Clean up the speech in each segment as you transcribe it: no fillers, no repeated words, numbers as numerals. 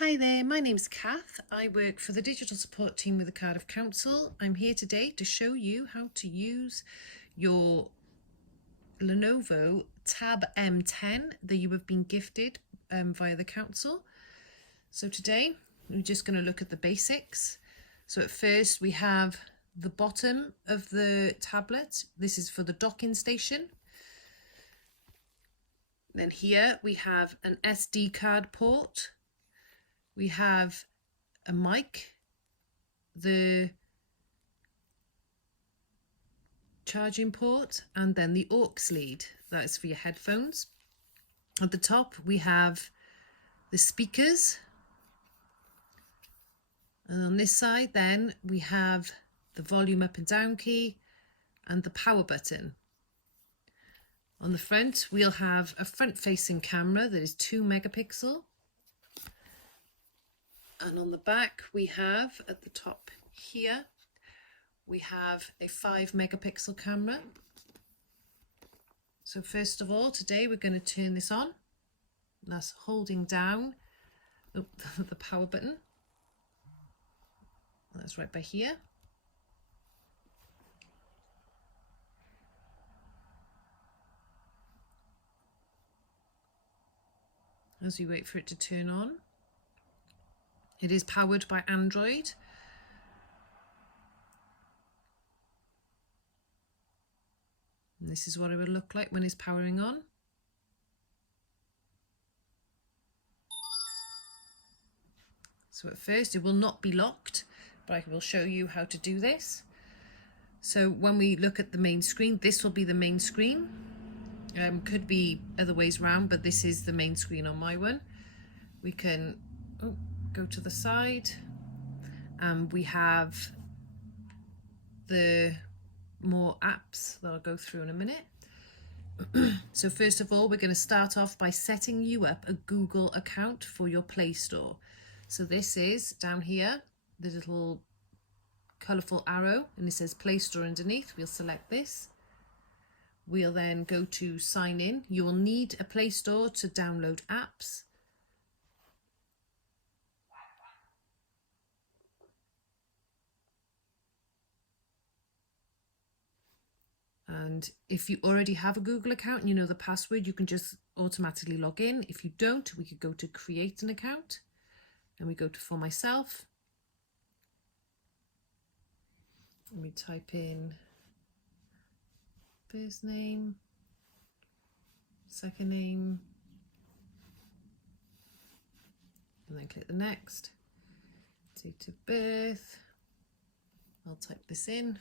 Hi there, my name's Kath. I work for the digital support team with the Cardiff Council. I'm here today to show you how to use your Lenovo Tab M10 that you have been gifted via the council. So today we're just going to look at the basics. So at first we have the bottom of the tablet. This is for the docking station. Then here we have an SD card port. We have a mic, the charging port, and then the aux lead. That is for your headphones. At the top we have the speakers, and on this side then we have the volume up and down key and the power button. On the front we'll have a front facing camera that is 2 megapixel. And on the back we have, at the top here, we have a 5 megapixel camera. So first of all, today we're going to turn this on. That's holding down the power button. That's right by here. As you wait for it to turn on. It is powered by Android. And this is what it would look like when it's powering on. So at first it will not be locked, but I will show you how to do this. So when we look at the main screen, this will be the main screen. Could be other ways around, but this is the main screen on my one. We can go to the side, and we have the more apps that I'll go through in a minute. So first of all, we're going to start off by setting you up a Google account for your Play Store. So this is down here, the little colourful arrow, and it says Play Store underneath. We'll select this. We'll then go to sign in. You will need a Play Store to download apps. And if you already have a Google account and you know the password, you can just automatically log in. If you don't, we could go to create an account, and we go to for myself. And we type in first name, second name, and then click the next. Date of birth. I'll type this in.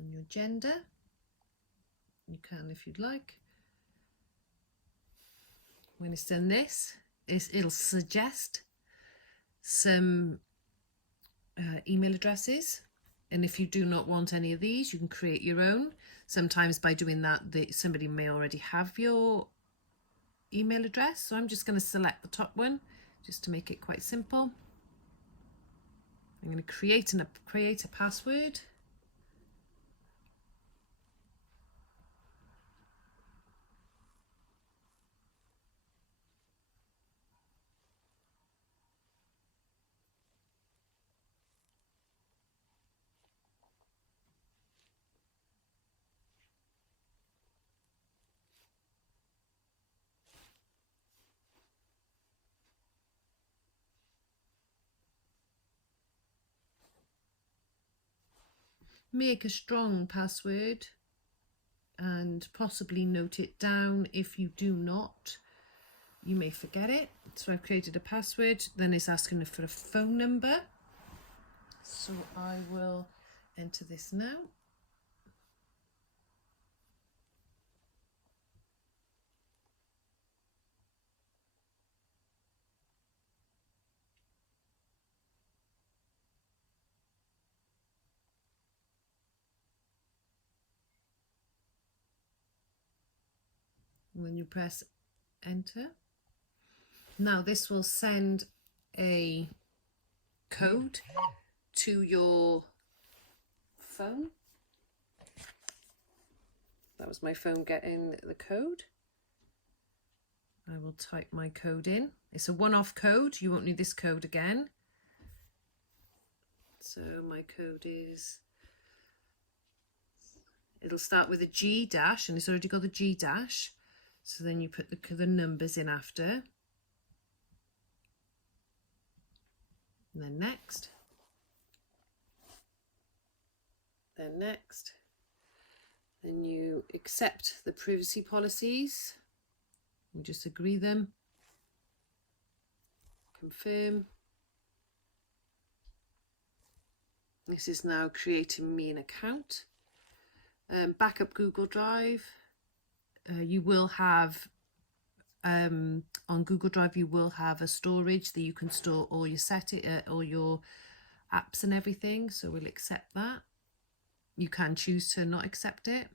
And your gender, you can if you'd like. When it's done this, it'll suggest some email addresses, and if you do not want any of these, you can create your own. Sometimes by doing that, somebody may already have your email address, so I'm just going to select the top one just to make it quite simple. I'm going to create a password. Make a strong password and possibly note it down. If you do not, you may forget it. So I've created a password, then it's asking for a phone number. So I will enter this now. When you press enter, now this will send a code to your phone. That was my phone getting the code. I will type my code in. It's a one-off code. You won't need this code again. So my code is, it'll start with a G dash, and it's already got the G dash. So then you put the numbers in after. And then next. Then next. Then you accept the privacy policies. You just agree them. Confirm. This is now creating me an account. Backup Google Drive. You will have, on Google Drive, you will have a storage that you can store all your all your apps and everything. So we'll accept that. You can choose to not accept it.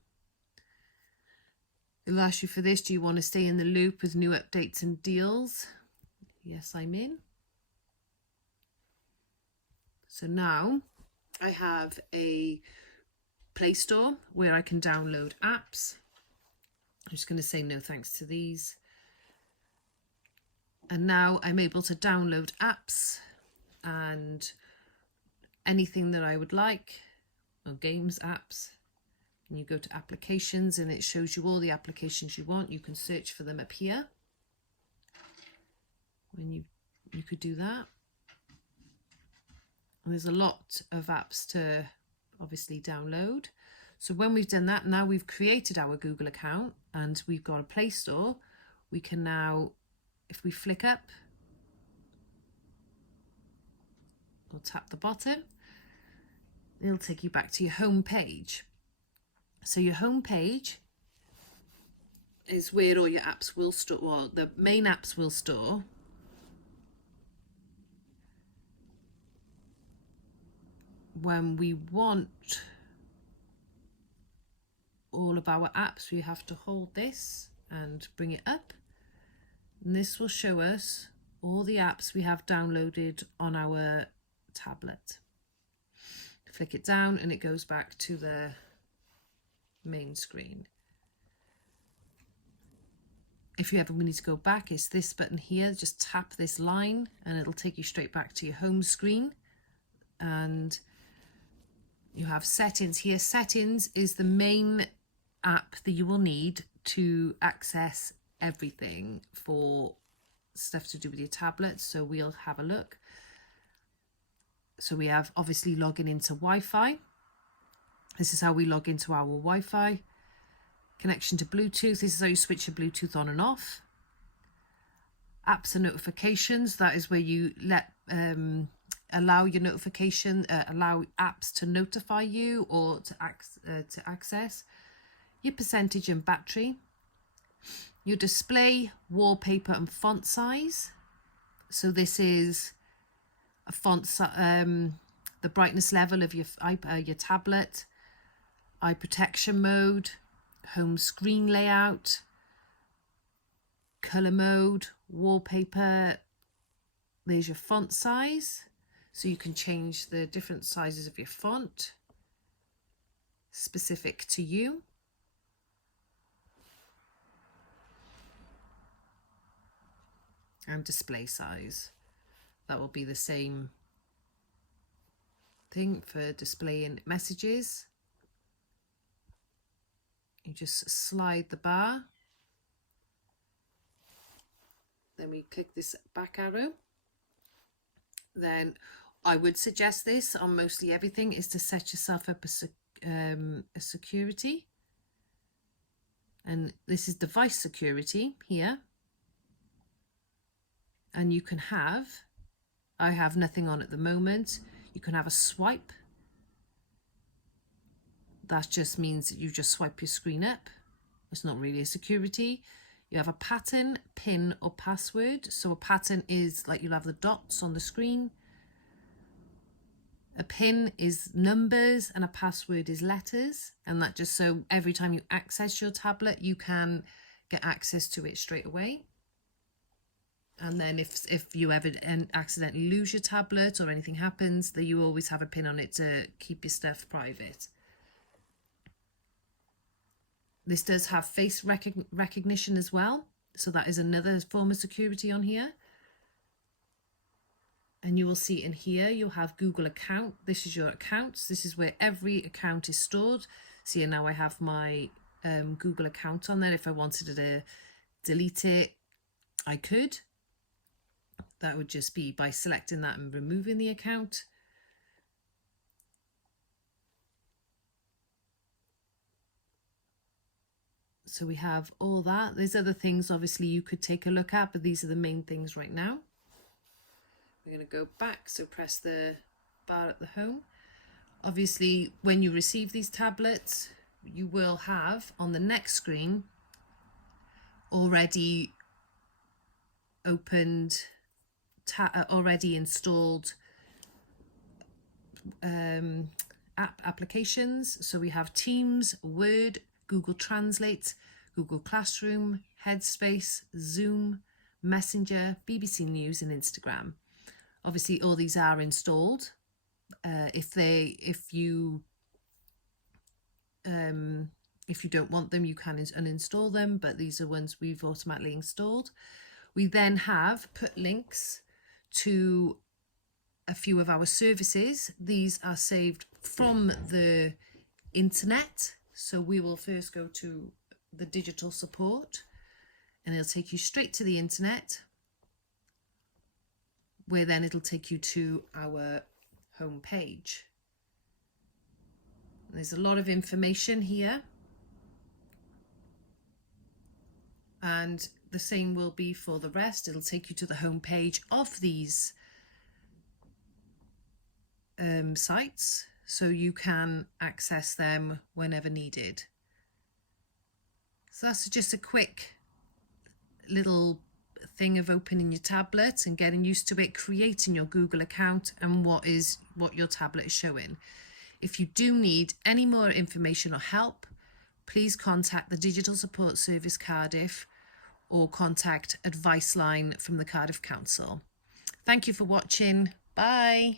It'll ask you for this. Do you want to stay in the loop with new updates and deals? Yes, I'm in. So now I have a Play Store where I can download apps. I'm just going to say no thanks to these. And now I'm able to download apps and anything that I would like, or games, apps. And you go to applications and it shows you all the applications you want. You can search for them up here. When you could do that. And there's a lot of apps to obviously download. So when we've done that, now we've created our Google account and we've got a Play Store. We can now, if we flick up or tap the bottom, it'll take you back to your home page. So your home page is where all your apps will store, well, the main apps will store. When we want all of our apps, we have to hold this and bring it up. And this will show us all the apps we have downloaded on our tablet. Flick it down and it goes back to the main screen. If you ever need to go back, it's this button here. Just tap this line and it'll take you straight back to your home screen. And you have settings here. Settings is the main app that you will need to access everything for stuff to do with your tablet. So we'll have a look. So we have obviously logging into Wi-Fi. This is how we log into our Wi-Fi. Connection to Bluetooth. This is how you switch your Bluetooth on and off. Apps and notifications. That is where you let allow your notification, allow apps to notify you or to access. Your percentage and battery. Your display, wallpaper and font size. So this is a font, the brightness level of your tablet. Eye protection mode, home screen layout, color mode, wallpaper. There's your font size. So you can change the different sizes of your font specific to you. And display size. That will be the same thing for displaying messages. You just slide the bar. Then we click this back arrow. Then I would suggest this on mostly everything is to set yourself up a security. And this is device security here. And you can have, I have nothing on at the moment. You can have a swipe. That just means that you just swipe your screen up. It's not really a security. You have a pattern, PIN or password. So a pattern is like you'll have the dots on the screen. A PIN is numbers and a password is letters. And that just so every time you access your tablet, you can get access to it straight away. And then if you ever accidentally lose your tablet or anything happens, that you always have a pin on it to keep your stuff private. This does have face recognition as well, so that is another form of security on here. And you will see in here you'll have Google account. This is your accounts. This is where every account is stored. So here now I have my Google account on there. If I wanted to delete it, I could. That would just be by selecting that and removing the account. So we have all that. There's other things obviously you could take a look at, but these are the main things right now. We're going to go back, so press the bar at the home. Obviously, when you receive these tablets, you will have on the next screen already opened, already installed applications. So we have Teams, Word, Google Translate, Google Classroom, Headspace, Zoom, Messenger, BBC News and Instagram. Obviously all these are installed. If you don't want them, you can uninstall them, but these are ones we've automatically installed. We then have put links to a few of our services. These are saved from the internet. So we will first go to the digital support and it'll take you straight to the internet, where then it'll take you to our home page. There's a lot of information here, and the same will be for the rest. It'll take you to the home page of these sites, so you can access them whenever needed. So that's just a quick little thing of opening your tablet and getting used to it, creating your Google account and what your tablet is showing. If you do need any more information or help, please contact the Digital Support Service Cardiff or contact Advice Line from the Cardiff Council. Thank you for watching. Bye.